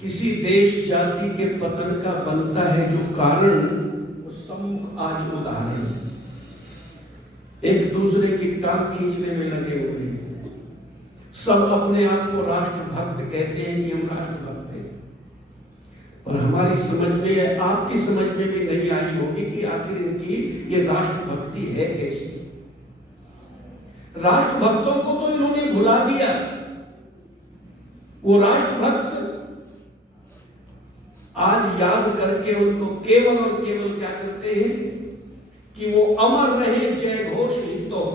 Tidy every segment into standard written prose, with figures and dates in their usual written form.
किसी देश जाति के पतन का बनता है जो कारण, तो सम्मुख आज उदाहरण एक दूसरे की टांग खींचने में लगे हुए हैं। सब अपने आप को राष्ट्रभक्त कहते हैं कि हम राष्ट्रभक्त हैं, और हमारी समझ में, आपकी समझ में भी नहीं आई होगी कि आखिर इनकी ये राष्ट्रभक्ति है कैसी। राष्ट्रभक्तों को तो इन्होंने भुला दिया। वो राष्ट्रभक्त आज याद करके उनको केवल और केवल क्या करते हैं कि वो अमर रहे जय घोष हितों,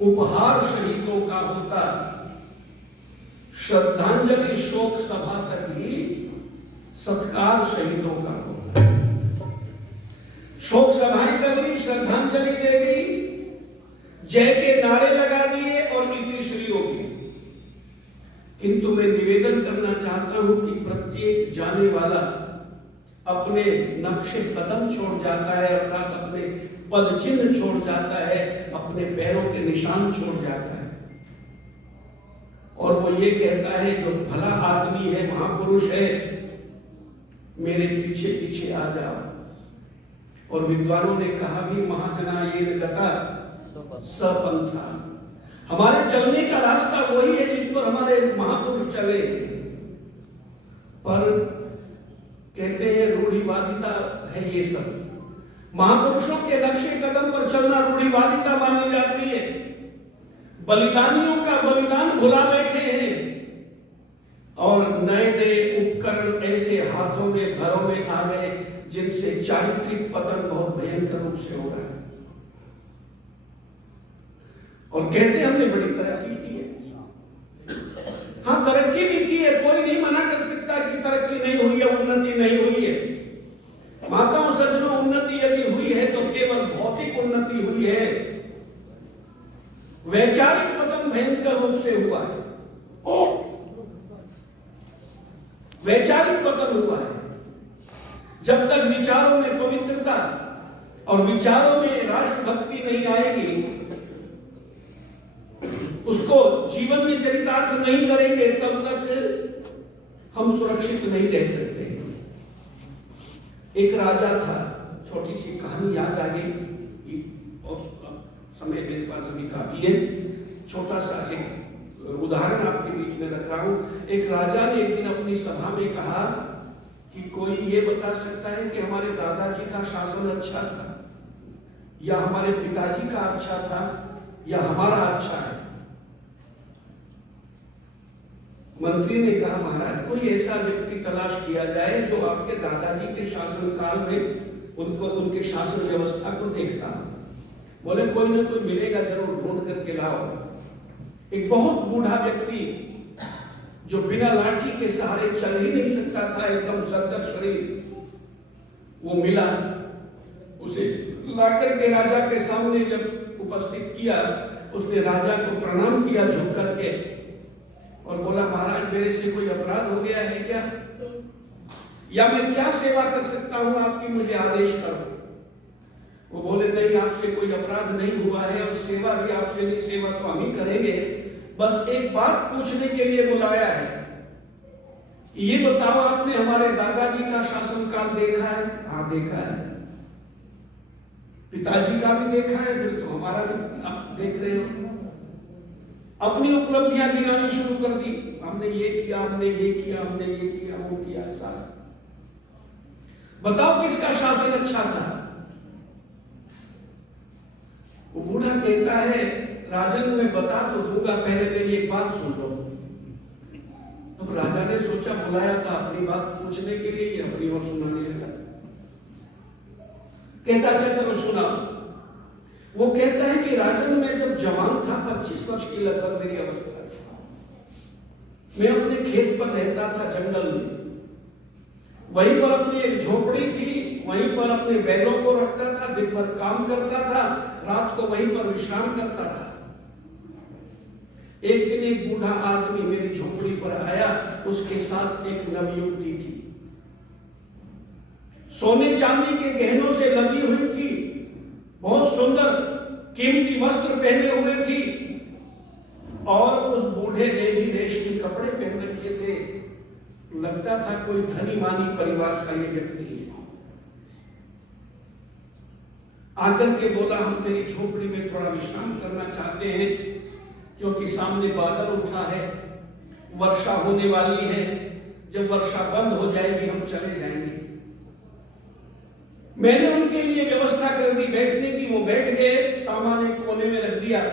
उपहार शहीदों का होता, श्रद्धांजलि शोक सभा तक ही सत्कार शहीदों का होता। शोक सभाएं कर ली, श्रद्धांजलि दे दी, जय के नारे लगा दिए और इतिश्री हो गई। किंतु मैं निवेदन करना चाहता हूं कि प्रत्येक जाने वाला अपने नक्शे कदम छोड़ जाता है, अर्थात अपने पद चिन्ह छोड़ जाता है, अपने पैरों के निशान छोड़ जाता है, और वो ये कहता है जो भला आदमी है, महापुरुष है, मेरे पीछे पीछे आ जाओ। और विद्वानों ने कहा भी महाजना ये गता सपंथा, हमारे चलने का रास्ता वही है जिस पर हमारे महापुरुष चले। पर कहते हैं रूढ़िवादिता है ये सब। महापुरुषों के नक्शे कदम पर चलना रूढ़िवादिता मानी जाती है। बलिदानियों का बलिदान भुला बैठे हैं, और नए नए उपकरण ऐसे हाथों में घरों में आ गए जिनसे चारित्रिक पतन बहुत भयंकर रूप से हो रहा है। और कहते हैं हमने बड़ी तरक्की की है। हाँ, तरक्की भी की है, कोई नहीं मना कर सकता कि तरक्की नहीं हुई है, उन्नति नहीं हुई है। माताओं सज्जनों, उन्नति यदि हुई है तो केवल भौतिक उन्नति हुई है, वैचारिक पतन भयंकर रूप से हुआ है। वैचारिक पतन हुआ है। जब तक विचारों में पवित्रता और विचारों में राष्ट्रभक्ति नहीं आएगी, उसको जीवन में चरितार्थ नहीं करेंगे, तब तक हम सुरक्षित नहीं रह सकते। एक राजा था, छोटी सी कहानी याद आ गई, और समय मेरे पास अभी काफी है, छोटा सा एक उदाहरण आपके बीच में रख रहा हूं। एक राजा ने एक दिन अपनी सभा में कहा कि कोई ये बता सकता है कि हमारे दादाजी का शासन अच्छा था, या हमारे पिताजी का अच्छा था, या हमारा अच्छा है। मंत्री ने कहा महाराज कोई ऐसा व्यक्ति तलाश किया जाए जो आपके दादाजी के शासन काल में उनको, उनके शासन व्यवस्था को देखता। बोले कोई ना कोई मिलेगा, जरूर ढूंढ करके लाओ। एक बहुत बूढ़ा व्यक्ति जो बिना लाठी के सहारे चल ही नहीं सकता था, एकदम जर्जर शरीर, वो मिला। उसे लाकर के राजा के सामने जब उपस्थित किया, उसने राजा को प्रणाम किया झुक करके, और बोला महाराज मेरे से कोई अपराध हो गया है क्या, या मैं क्या सेवा कर सकता हूं आपकी, मुझे आदेश करो। वो बोले नहीं, आपसे कोई अपराध नहीं हुआ है, और सेवा भी आपसे नहीं, सेवा तो हम ही करेंगे, बस एक बात पूछने के लिए बुलाया है। ये बताओ आपने हमारे दादाजी का शासनकाल देखा है? हाँ देखा है। पिताजी का भी देखा है? फिर तो हमारा भी आप देख रहे हो। अपनी उपलब्धियां गिनानी शुरू कर दी, हमने ये किया, हमने ये किया, हमने ये किया, वो किया, सारा। बताओ किसका शासन अच्छा था? वो बूढ़ा कहता है राजन मैं बता तो दूंगा, पहले मेरी एक बात सुन लो। अब राजा ने सोचा बुलाया था अपनी बात पूछने के लिए, ये अपनी ओर सुनाने लगा। कहता अच्छा चलो सुनाओ। वो कहता है कि राजन मैं जब जवान था, 25 वर्ष की लगभग मेरी अवस्था थी, मैं अपने खेत पर रहता था जंगल में, वहीं पर अपनी एक झोपड़ी थी, वहीं पर अपने बैलों को रखता था, दिन भर काम करता था, रात को वहीं पर विश्राम करता था। एक दिन एक बूढ़ा आदमी मेरी झोपड़ी पर आया, उसके साथ एक नवयुवती थी, सोने चांदी के गहनों से लदी हुई थी, बहुत सुंदर कीमती वस्त्र पहने हुए थी, और उस बूढ़े ने भी रेशमी कपड़े पहन रखे थे। लगता था कोई धनी मानी परिवार का ये व्यक्ति है। आकर के बोला, हम तेरी झोपड़ी में थोड़ा विश्राम करना चाहते हैं, क्योंकि सामने बादल उठा है, वर्षा होने वाली है, जब वर्षा बंद हो जाएगी हम चले जाएंगे। मैंने उनके लिए व्यवस्था कर दी बैठने की, वो बैठ गए, सामान एक कोने में रख दिया,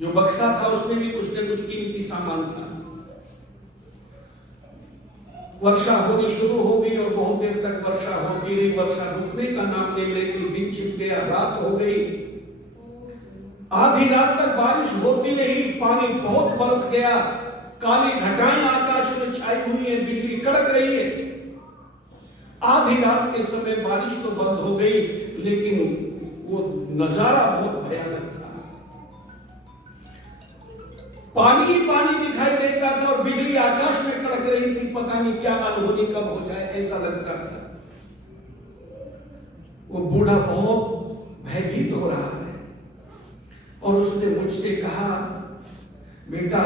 जो बक्सा था उसमें भी कुछ न कुछ कीमती सामान था। वर्षा होनी शुरू हो गई और बहुत देर तक वर्षा होती रही, वर्षा रुकने का नाम नहीं लेती, दिन छिप गया, रात हो गई, आधी रात तक बारिश होती रही, पानी बहुत बरस गया, काली घटाएं आकाश में छाई हुई है, बिजली कड़क रही है। आधी रात के समय बारिश तो बंद हो गई, लेकिन वो नजारा बहुत भयानक था। पानी ही पानी दिखाई देता था और बिजली आकाश में कड़क रही थी, पता नहीं क्या अनहोनी कब हो जाए ऐसा लगता था। वो बूढ़ा बहुत भयभीत हो रहा है और उसने मुझसे कहा, बेटा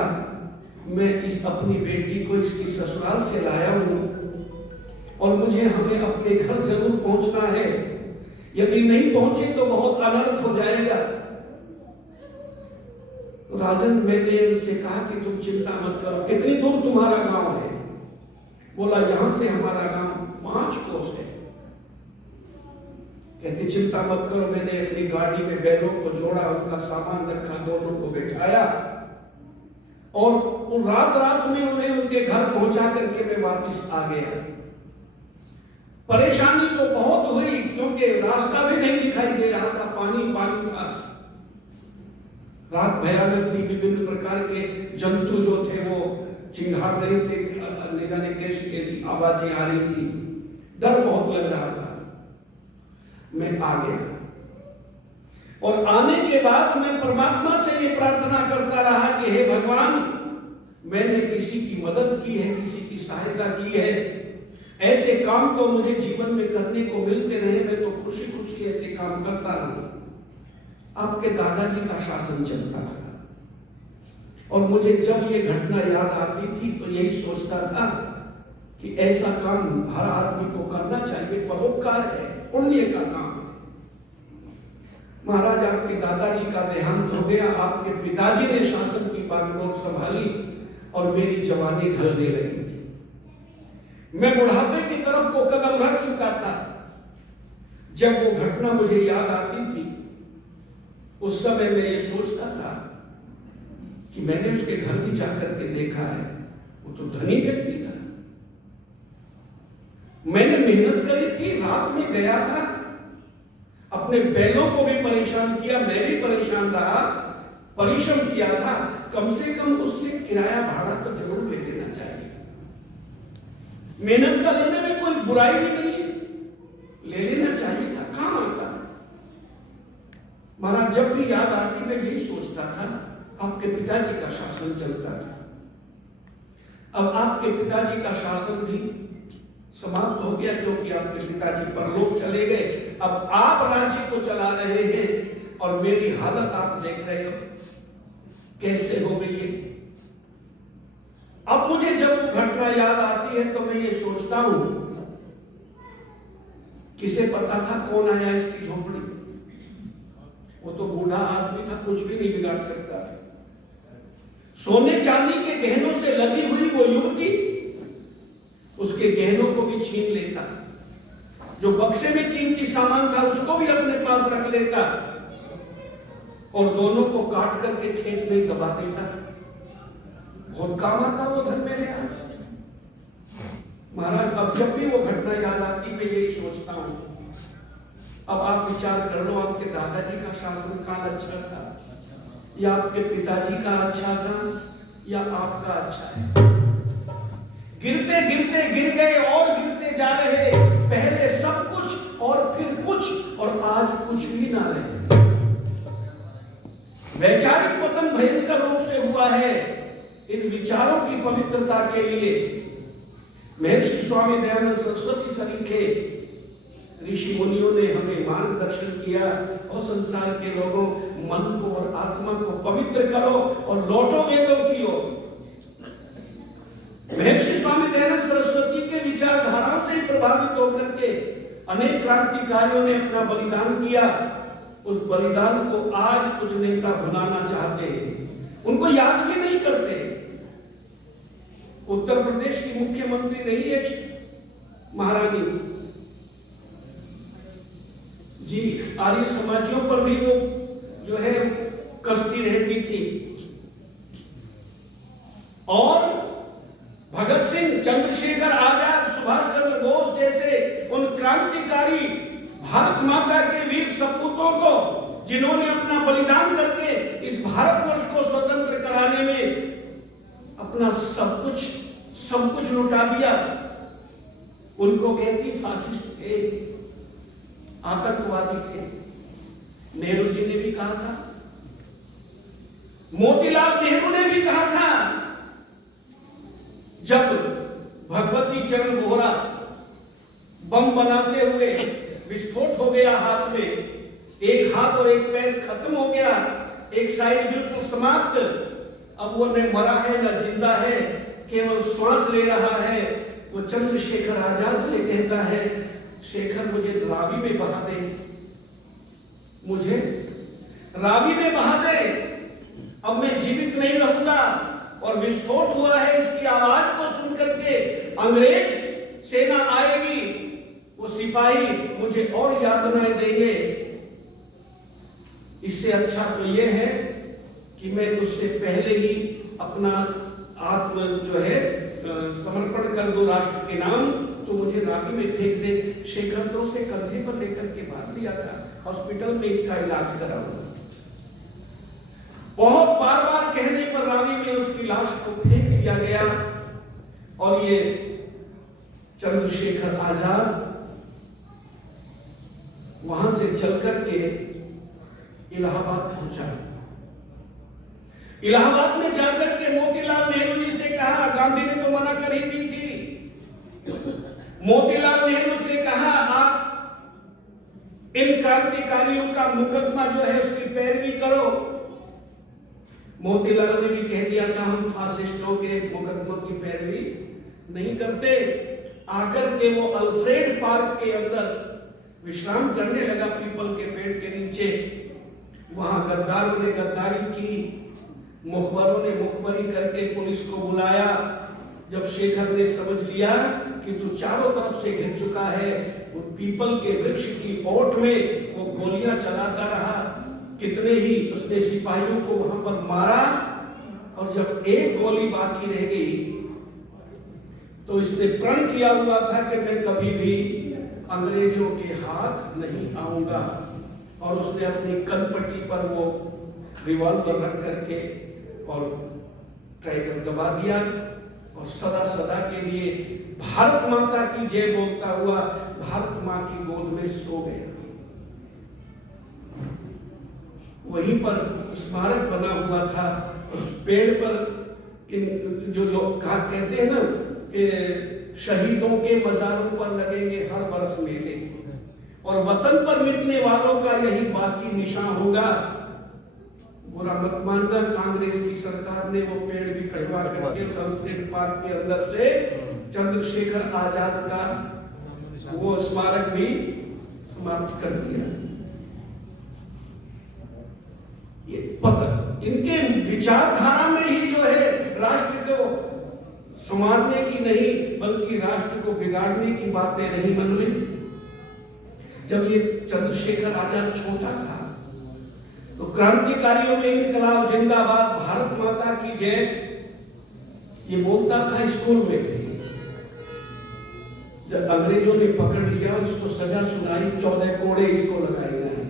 मैं इस अपनी बेटी को इसकी ससुराल से लाया हूं और हमें अपने घर जरूर पहुंचना है, यदि नहीं पहुंचे तो बहुत अनर्थ हो जाएगा। तो राजन, मैंने उनसे कहा कि तुम चिंता मत करो, कितनी दूर तुम्हारा गांव है? बोला, यहां से हमारा गांव 5 कोस है। कहते चिंता मत करो, मैंने अपनी गाड़ी में बैलों को जोड़ा, उनका सामान रखा, दोनों को बिठाया और रात में उन्हें उनके घर पहुंचा करके मैं वापस आ गया। परेशानी तो बहुत हुई, क्योंकि रास्ता भी नहीं दिखाई दे रहा था, पानी पानी था, रात भयानक थी, विभिन्न प्रकार के जंतु जो थे वो चिंघाड़ रहे थे, न जाने कैसी कैसी आवाजें आ रही थी, डर बहुत लग रहा था। मैं आ गया और आने के बाद मैं परमात्मा से ये प्रार्थना करता रहा कि हे भगवान, मैंने किसी की मदद की है, किसी की सहायता की है, ऐसे काम तो मुझे जीवन में करने को मिलते रहे, मैं तो खुशी खुशी ऐसे काम करता रहूं। आपके दादाजी का शासन चलता था और मुझे जब ये घटना याद आती थी तो यही सोचता था कि ऐसा काम हर आदमी को करना चाहिए, परोपकार है, पुण्य का काम है। महाराज, आपके दादाजी का देहांत हो गया, आपके पिताजी ने शासन की बागडोर संभाली और मेरी जवानी ढलने लगी थी। मैं बुढ़ापे की तरफ को कदम रख चुका था। जब वो घटना मुझे याद आती थी, उस समय मैं ये सोचता था कि मैंने उसके घर भी जाकर के देखा है, वो तो धनी व्यक्ति था, मैंने मेहनत करी थी, रात में गया था, अपने बैलों को भी परेशान किया, मैं भी परेशान रहा, परिश्रम किया था, कम से कम उससे किराया भाड़ा तो जरूर ले लेना चाहिए। मेहनत का लेने में कोई बुराई भी नहीं है, ले लेना चाहिए था, काम आता। महाराज, जब भी याद आती मैं यही सोचता था, आपके पिताजी का शासन चलता था, अब आपके पिताजी का शासन भी समाप्त हो गया, क्योंकि आपके पिताजी परलोक चले गए। अब आप राज्य को चला रहे हैं और मेरी हालत आप देख रहे हो कैसे हो गई है। अब मुझे जब वो घटना याद आती है तो मैं ये सोचता हूं, किसे पता था कौन आया इसकी झोपड़ी? वो तो बूढ़ा आदमी था, कुछ भी नहीं बिगाड़ सकता था। सोने चांदी के गहनों से लदी हुई वो युवती उसके गहनों को भी छीन लेता, जो बक्से में कीमती सामान था उसको भी अपने पास रख लेता और दोनों को काट करके खेत में दबा देता। बहुत काम आता वो धन मेरे यहाँ। महाराज, अब जब भी वो घटना याद आती मैं यही सोचता हूं, अब आप विचार कर लो, आपके दादाजी का शासन काल अच्छा था या आपके पिताजी का अच्छा था या आपका अच्छा है? गिरते गिरते गिर गए और गिरते जा रहे, पहले सब कुछ और फिर कुछ और आज कुछ भी ना रहे। वैचारिक पतन भयंकर रूप से हुआ है। इन विचारों की पवित्रता के लिए महर्षि स्वामी दयानंद सरस्वती सरीखे ऋषि मुनियों ने हमें मार्गदर्शन किया और संसार के लोगों, मन को और आत्मा को पवित्र करो और लौटो वेदों की ओर। महर्षि स्वामी करके अनेक क्रांतिकारियों ने अपना बलिदान किया। उस बलिदान को आज कुछ नेता भुलाना चाहते हैं, उनको याद भी नहीं करते। उत्तर प्रदेश की मुख्यमंत्री रही है महारानी जी, आर्य समाजियों पर भी वो जो है कसती रहती थी। और भगत सिंह, चंद्रशेखर आजाद, सुभाष चंद्र बोस जैसे उन क्रांतिकारी भारत माता के वीर सपूतों को, जिन्होंने अपना बलिदान करके इस भारतवर्ष को स्वतंत्र कराने में अपना सब कुछ लुटा दिया, उनको कहती फासिस्ट थे, आतंकवादी थे। नेहरू जी ने भी कहा था, मोतीलाल नेहरू ने भी कहा था, जब भगवती चरण वोहरा बम बनाते हुए विस्फोट हो गया हाथ में, एक हाथ और एक पैर खत्म हो गया, एक साइड बिल्कुल समाप्त, अब वो न मरा है न जिंदा है, केवल श्वास ले रहा है। वो चंद्रशेखर आजाद से कहता है, शेखर मुझे रावी में बहा दे, मुझे रावी में बहा दे, अब मैं जीवित नहीं रहूंगा। और विस्फोट हुआ है, इसकी आवाज को सुन करके अंग्रेज सेना आएगी, वो सिपाही मुझे और यातनाएं देंगे। इससे अच्छा तो यह है कि मैं उससे पहले ही अपना आत्म जो है समर्पण कर दो राष्ट्र के नाम, तो मुझे रावी में फेंक दे। शेखर तो उसे कंधे पर लेकर के भाग लिया था, हॉस्पिटल में इसका इलाज कराऊंगा। बहुत बार बार कहने पर रावी में उसकी लाश को फेंक दिया गया। और ये चंद्रशेखर आजाद वहां से चल करके इलाहाबाद पहुंचा। इलाहाबाद में जाकर के मोतीलाल नेहरू जी से कहा, गांधी ने तो मना कर ही दी थी, मोतीलाल नेहरू से कहा आप इन क्रांतिकारियों का मुकदमा जो है उसकी पैरवी करो। मोतीलाल ने भी कह दिया था, हम फासिस्टों के मुकदमों की पैरवी नहीं करते। आकर के वो अल्फ्रेड पार्क के अंदर विश्राम करने लगा, पीपल के पेड़ के नीचे। वहां गद्दारों ने गद्दारी की, मुखबरों ने मुखबरी करके पुलिस को बुलाया। जब शेखर ने समझ लिया कि तू चारों तरफ से घिर चुका है, वो पीपल के वृक्ष की ओट में वो गोलियां चलाता रहा। कितने ही उसने सिपाहियों को वहां पर मारा, और जब एक गोली बाकी रह गई तो इसने प्रण किया हुआ था कि मैं कभी भी अंग्रेजों के हाथ नहीं आऊंगा। और उसने अपनी कनपट्टी पर वो रिवॉल्वर रख करके और ट्राइगर दबा दिया, और सदा सदा के लिए भारत माता की जय बोलता हुआ भारत मां की गोद में सो गया। वहीं पर स्मारक बना हुआ था, उस पेड़ पर जो लोग कहते हैं ना कि शहीदों के मजारों पर लगेंगे हर बरस मेले, और वतन पर मिटने वालों का यही बाकी निशान होगा। बुरा मत मानना, कांग्रेस की सरकार ने वो पेड़ भी कटवा करके अल्फ्रेड पार्क के अंदर से चंद्रशेखर आजाद का वो स्मारक भी समाप्त कर दिया। ये पता इनके विचारधारा में ही जो है राष्ट्र को संवारने की नहीं बल्कि राष्ट्र को बिगाड़ने की बातें नहीं मन में। जब ये चंद्रशेखर आजाद छोटा था तो क्रांतिकारियों में इनकलाब जिंदाबाद, भारत माता की जय ये बोलता था स्कूल में भी। जब अंग्रेजों ने पकड़ लिया और इसको सजा सुनाई, 14 कोड़े इसको लगाए गए।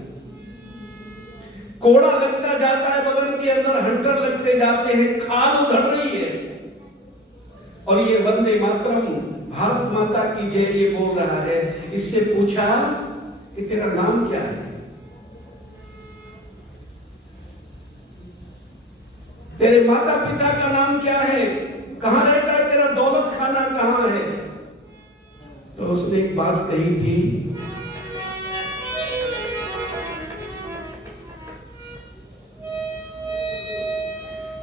कोड़ा लगता जाता है बदन के अंदर, हंटर लगते जाते हैं, खाल उधड़ रही है, और ये वंदे मातरम भारत माता की जय ये बोल रहा है। इससे पूछा कि तेरा नाम क्या है, तेरे माता पिता का नाम क्या है, कहां रहता है, तेरा दौलत खाना कहां है। तो उसने एक बात कही थी,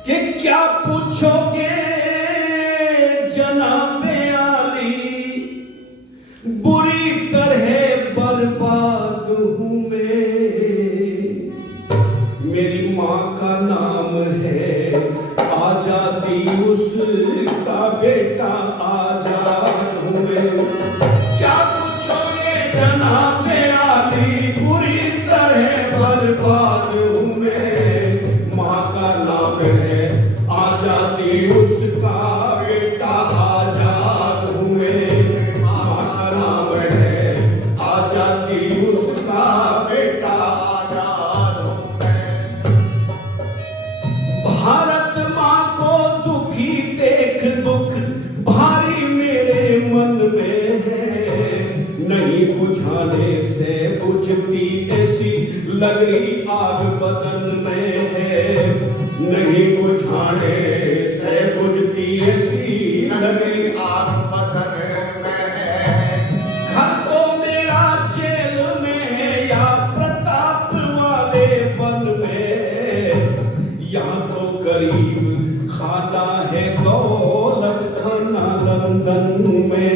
कि क्या पूछोगे जनाबे आली, बुरी नगरी आग बदन में है, नहीं बुझाने से बुझती ऐसी नगरी आग बदन में है। घर तो मेरा जेल में है या प्रताप वाले वन में, यहाँ तो गरीब खाता है दौलत खाना लंदन में,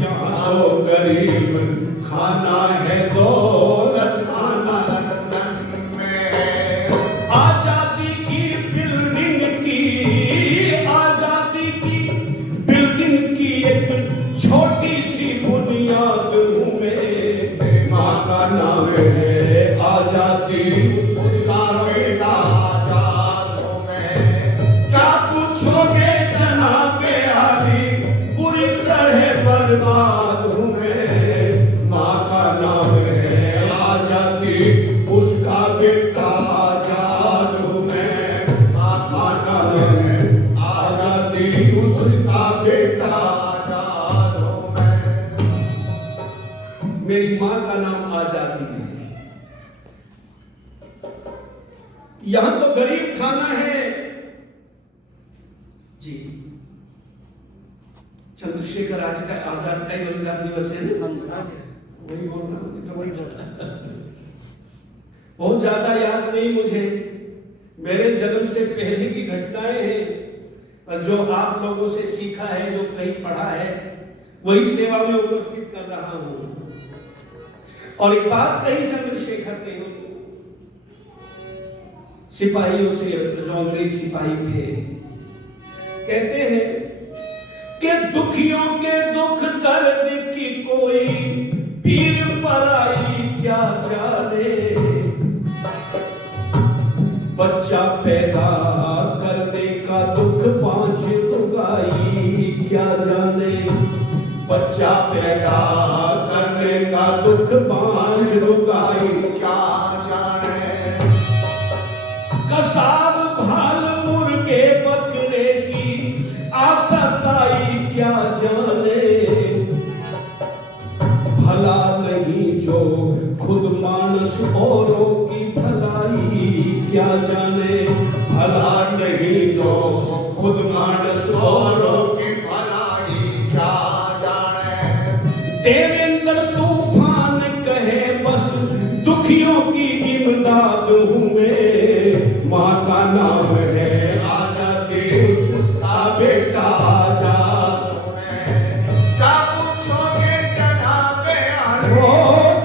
यहाँ तो गरीब खाना है दौलत खाना लंदन में। आजादी की बिल्डिंग की, आजादी की बिल्डिंग की एक छोटी सी बुनियाद हूँ मैं, माँ का नाम है आजादी, उसका बेटा आजाद हूँ मैं। क्या पूछोगे जनाबे आली, पूरी तरह बर्बाद हूँ मैं, माँ का नाम है आजादी, उसका बेटा आजाद हूँ मैं, माँ का नाम है आजादी, उसका बेटा आजाद हूँ मैं। मेरी माँ का नाम आजादी है। यहां तो गरीब खाना है जी। चंद्रशेखर आज का आजाद का ही बलिदान दिवस है ना, वही बोल रहा हूं तो वही बहुत ज्यादा याद नहीं मुझे, मेरे जन्म से पहले की घटनाएं हैं, पर जो आप लोगों से सीखा है, जो कहीं पढ़ा है, वही सेवा में उपस्थित कर रहा हूं। और एक बात कही चंद्रशेखर ने सिपाहियों से, जो अंग्रेज सिपाही थे, कहते हैं कि दुखियों के दुख दर्द की कोई पीर पराई क्या जाने, बच्चा पैदा करने का दुख 5 लुगाई क्या जाने, बच्चा पैदा करने का दुख 5 लुगाई क्या जाने। कसाब भाल मुर्गे बकरे की आदत आई क्या जाने, भला नहीं जो खुद मानस औरों की भलाई क्या जाने, भला नहीं जो खुद मानस औरों की भलाई क्या जाने। देवेंद्र तूफान कहे बस दुखियों की इमदाद हूँ मैं, माँ का नाम है आजादी, उसका बेटा आजाद हूँ मैं। क्या पूछोगे जनाबे आली,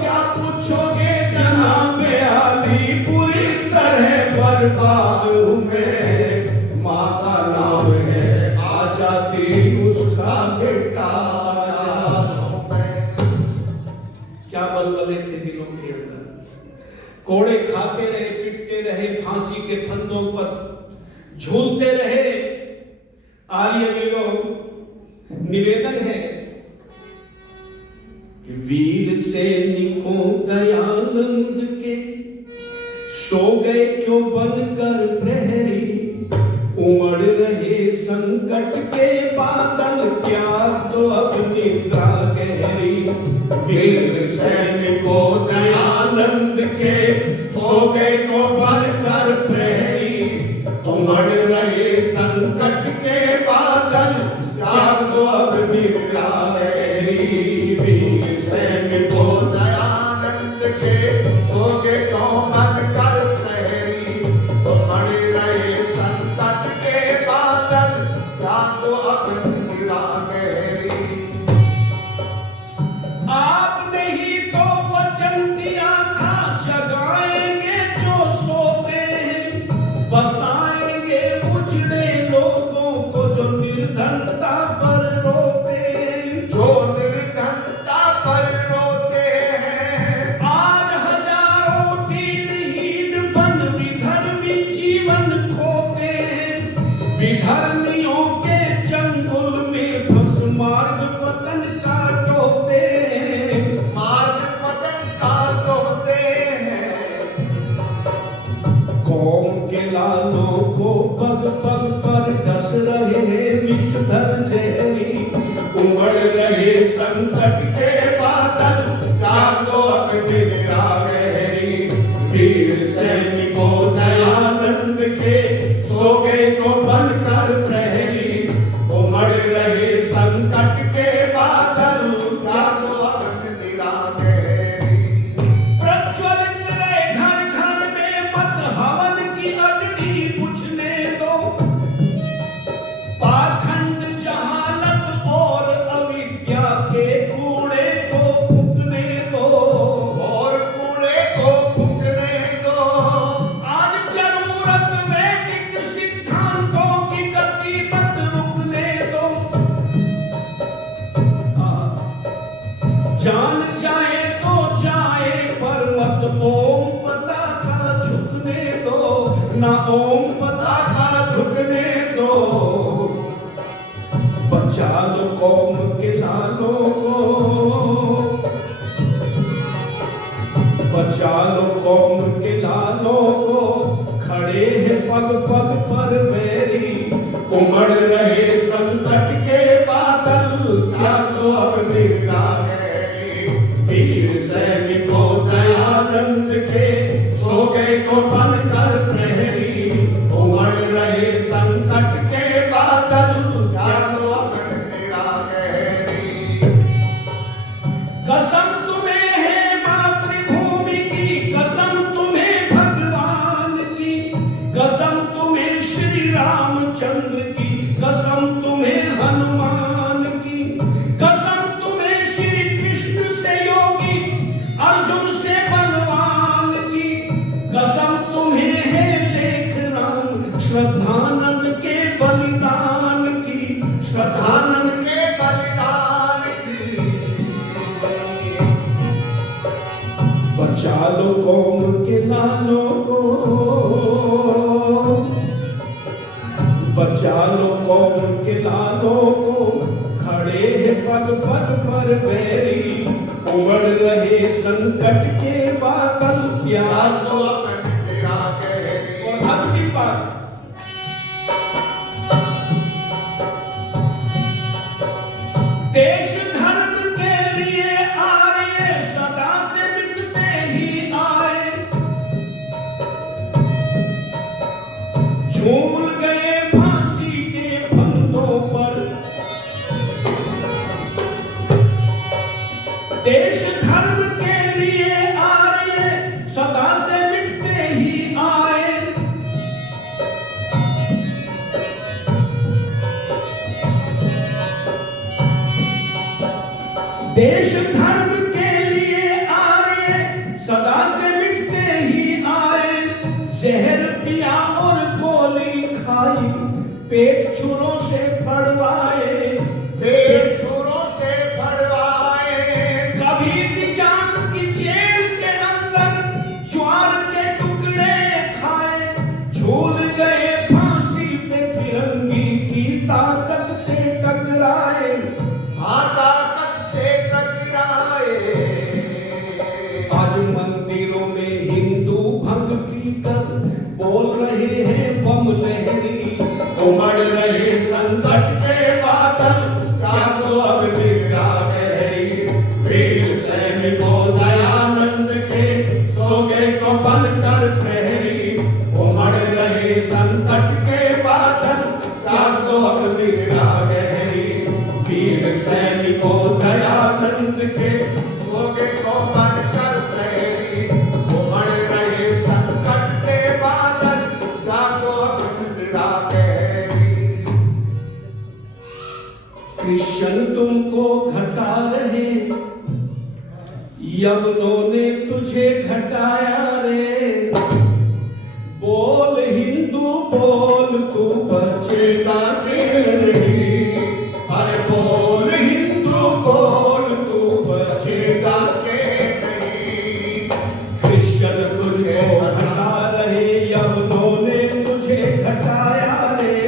क्या पूछोगे जनाबे आली, पूरी तरह बर्बाद हूँ मैं, माँ का नाम है आजादी, उसका बेटा आजाद हूँ मैं। क्या बलबले थे दिलों के अंदर, कोड़े खाते रहे, पिटते रहे, फांसी के फंदों पर झूलते रहे। आर्य वीरों, निवेदन है कि वीर सैनिकों दयानंद के सो गए क्यों बनकर प्रहरी, उमड़ रहे संकट के बादल क्या तो अब निद्रा गहरी, वीर सैनिकों दयानंद के सो गए क्यों बनकर प्रहरी, उमड़ रहे संकट के बादल क्या तो अब निद्रा गहरी, वीर सैनिकों दयानंद के सोगे क्यों बनकर प्रहरी, उमड़ रहे संकट के बादल क्या तो अब निद्रा गहरी। आपने ही तो वचन दिया था, जगाएंगे जो सोते हैं, बसाएंगे उजड़े लोगों को जो निर्धनता पर रोते हैं, जो निर्धनता पर रोते हैं। आज हजारों दीनहीन बन विधर्मी जीवन खोते हैं, विधर्मियों के चंगुल में फंस मार्ग पतन का टोते हैं, मार्ग पतन का टोते हैं। कौम के लालों को पग पग पर डस रहे हैं विषधर जय संकट के बादल जागो अंधिरा गहरी। प्रज्वलित रहे घर घर में मत हवन की अग्नि बुझने दो, पाखंड जहालत और अविद्या के कूड़े को फूकने दो, और कूड़े को फूकने दो। आज जरूरत वैदिक सिद्धांतों की गति मत रुकने दो। जान जाए तो जाए पर मत ओम पताका झुकने दो, ना ओम पताका झुकने दो। बचा लो कौम के लालों को, बचा लो कौम के लालों को, खड़े हैं पग पग पर बैरी। उमड़ रहे संकट के बादल जागो अंधिरा गहरी। वीर सैनिकों दयानंद के सो गए को बनकर प्रहरी। उमड़ रहे संकट के बादल जागो अंधिरा गहरी। कसम तुम्हें है मातृभूमि की, कसम तुम्हें भगवान की, कसम तुम्हें श्री रामचंद्र की, कसम तुम्हें हनुमान की, कसम तुम्हें श्री कृष्ण से योगी अर्जुन से बलवान की, कसम तुम्हें है लेखराम श्रद्धानंद के बलिदान की, श्रद्धानंद के बलिदान की। बचा लो कौम के लालों को, बचा लो कौम के लालों को, खड़े हैं पग पग पर बैरी। उमड़ रहे संकट के बादल जागो अंधिरा गहरी। और अंतिम बात, देश धर्म के लिए आर्य सदा से मिटते ही आए, झूल गए फांसी के फंदों पर। देश धर्म के लिए आर्य सदा से मिटते ही आए, देश धर्म के लिए आर्य सदा से मिटते ही आए। जहर पिया और गोली खाई, पेट छुरों से फड़वाए, पेट छुरों से फड़वाए। कभी निजाम की जेल के अंदर ज्वार के टुकड़े खाए, झूल गए फांसी पे फिरंगी की ताकत से टकराए। हाँ ताकत से टकराए। आज मंदिरों में हिंदू भंग की कर बोल रहे हैं बम लहरी। उमड़ रहे संकट के बादल जागो अंधिरा गहरी। वीर सैनिकों दयानंद के सो गए को बनकर प्रहरी। उमड़ रहे संकट के बादल जागो अंधिरा गहरी। वीर सैनिकों दयानंद के सो गए को बनकर प्रहरी। उमड़ रहे संकट के बादल जागो अंधिरा गहरी। कृष्ण तुमको घटा रहे, यवनों ने तुझे घटाया रे। बोल हिंदू बोल तू बचे चेता के नहीं। अरे बोल हिंदू बोल तू बचेगा के नहीं। कृष्ण तुझको घटा रहे, यवनों ने तुझे घटाया रे।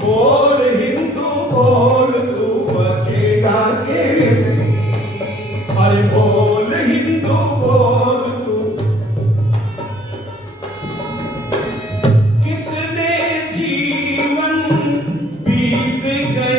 बोल हिंदू बोल तू बचेगा के नहीं। अरे बोल हिंदू बोल तू। कितने जीवन बीत गए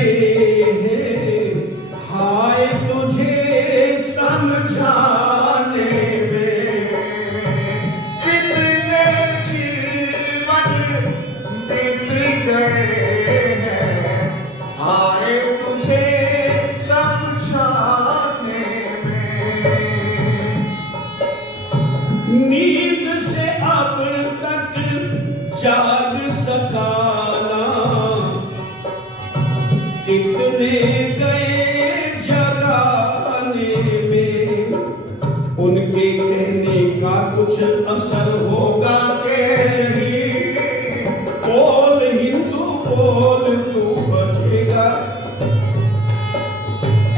कितने गए जगाने में, उनके कहने का कुछ असर होगा के नहीं। बोल हिंदू बोल, तू बचेगा।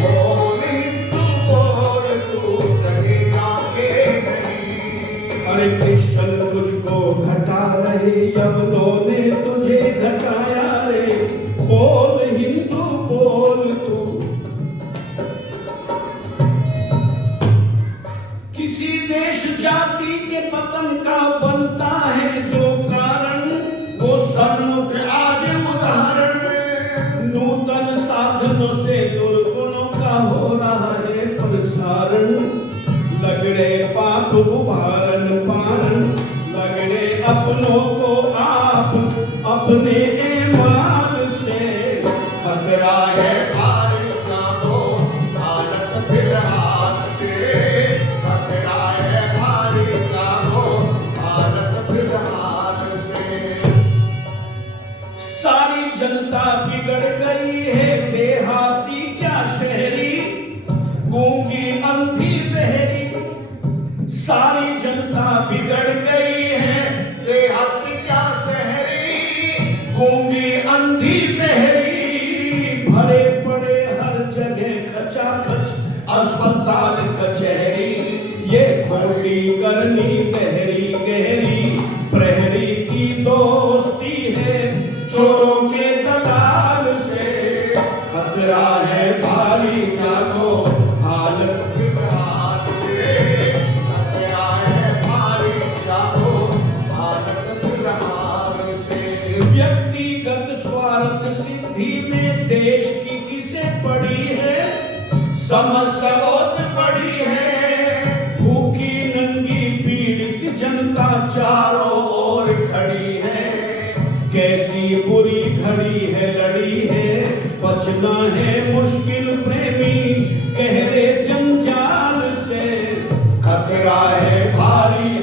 बोल हिंदू बोल, तू जगेगा के नहीं। अरे कृष्ण तुझको घटा रहे, यवनों ने तुझे घटाया रे। बोल हिंदू बोल तू। किसी देश जाति के पतन का बनता है जो कारण, वो सन्मुख आज उदाहरण। नूतन साधनों से दुर्गुणों का हो रहा है प्रसारण। लगड़े पाप उभारन पारन, लगड़े अपनों को आप अपने ईमान से। खतरा है भारी जानो भारत फिलहाल से। खतरा है भारी जानो भारत फिलहाल से। सारी जनता बिगड़ गई है, देहाती क्या शहरी, गूंगी अंधी बहरी। सारी जनता बिगड़ गई है, देहाती क्या शहरी, गूंगी अंधी बहरी। भरे पड़े हर जगह खचाखच अस्पताल कचहरी। ये खोटी करनी गहरी गहरी प्रहरी की दोस्ती है चोरों के दलाल से। खतरा है भारी जानो हालत फिलहाल से। खतरा है भारी जानो भारत फिलहाल से। व्यक्तिगत स्वार्थ सिद्धि में देश की किसे पड़ी है, समस्या बहुत बड़ी है। भूखी नंगी पीड़ित जनता चारों ओर खड़ी है। कैसी बुरी घड़ी है लड़ी है, बचना है मुश्किल प्रेमी गहरे जंजाल से। खतरा है भारी